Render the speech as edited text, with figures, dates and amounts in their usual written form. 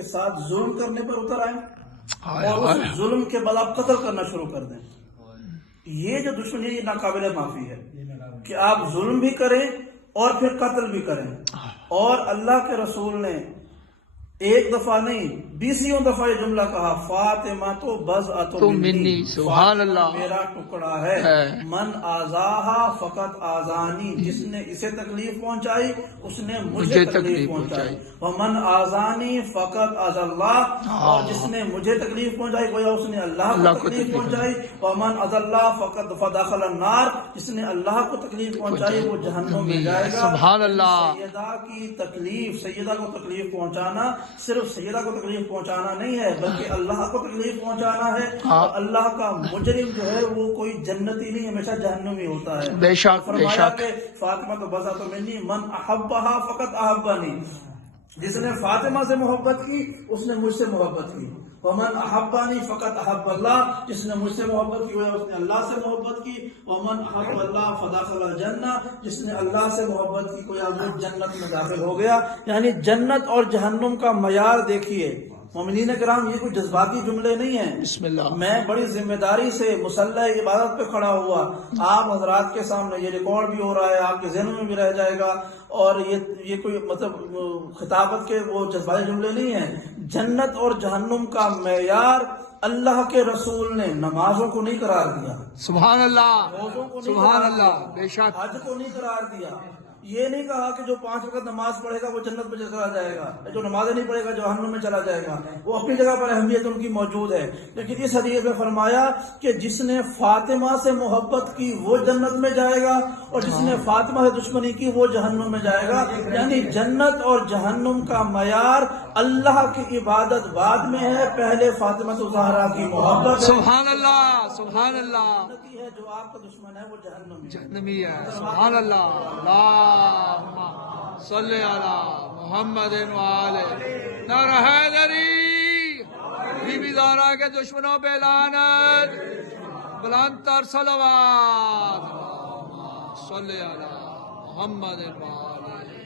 کے ساتھ ظلم کرنے پر اتر آئے اور اس ظلم کے بعد آپ قتل کرنا شروع کر دیں. یہ جو دشمنی ہے یہ ناقابل معافی ہے کہ آپ ظلم بھی کریں اور پھر قتل بھی کریں. اور اللہ کے رسول نے ایک دفعہ نہیں 20 دفعہ یہ جملہ کہا فاطمہ تو بضعۃ منی، سبحان اللہ، میرا ٹکڑا ہے. من آذاہا فقط آذانی، جس نے اسے تکلیف پہنچائی اس نے مجھے تکلیف پہنچائی. ومن آذانی فقط آذى اللہ، اور جس نے مجھے تکلیف پہنچائی گویا اس نے اللہ کو تکلیف پہنچائی. ومن اذى اللہ فقط فدخل النار، جس نے اللہ کو تکلیف پہنچائی وہ جہنم میں جائے گا. سبحان اللہ. سیدہ کی تکلیف، سیدہ کو تکلیف پہنچانا صرف سیدہ کو تکلیف پہنچانا نہیں ہے بلکہ اللہ کو تکلیف پہنچانا ہے. اور اللہ کا مجرم جو ہے وہ کوئی جنتی نہیں، ہمیشہ جہنمی ہوتا ہے. بے شک، بے فرمایا شک. کہ فاطمہ تو بضعۃ منی من احبہا فقط احبنی، جس نے فاطمہ سے محبت کی اس نے مجھ سے محبت کی. ومن احبانی فقط احب اللہ، جس نے مجھ سے محبت کی اس نے اللہ سے محبت کی. ومن احب اللہ فدخل الجنہ، جس نے اللہ سے محبت کی کوئی وہ جنت میں داخل ہو گیا. یعنی جنت اور جہنم کا معیار دیکھیے مومنین کرام، یہ کوئی جذباتی جملے نہیں ہیں. بسم اللہ. میں بڑی ذمہ داری سے مسلح عبادت پہ کھڑا ہوا، آپ حضرات کے سامنے یہ ریکارڈ بھی ہو رہا ہے، آپ کے ذہن میں بھی رہ جائے گا. اور یہ کوئی مطلب خطابت کے وہ جذباتی جملے نہیں ہیں. جنت اور جہنم کا معیار اللہ کے رسول نے نمازوں کو نہیں قرار دیا، سبحان اللہ، روزوں کو نہیں سبحان قرار اللہ، دیا، بے شک. حج کو نہیں قرار دیا. یہ نہیں کہا کہ جو 5 وقت نماز پڑھے گا وہ جنت میں چلا جائے گا، جو نمازیں نہیں پڑھے گا جہنم میں چلا جائے گا. وہ اپنی جگہ پر اہمیت ان کی موجود ہے. لیکن اس حدیث میں فرمایا کہ جس نے فاطمہ سے محبت کی وہ جنت میں جائے گا اور جس نے فاطمہ سے دشمنی کی وہ جہنم میں جائے گا. یعنی جنت اور جہنم کا معیار اللہ کی عبادت بعد میں ہے، پہلے فاطمہ الزہرا کی محبت ہے. سبحان اللہ، سبحان اللہ. جنتی ہے جو آپ کا دشمن ہے وہ جہنم میں. جہنمی ہے. سبحان اللہ. اللہم صلی علی محمد وآلہ. نعرہ حیدری. بی بی زہرا کے دشمنوں پہ لعنت. بلند تر صلوات. صلی علی محمد وآلہ.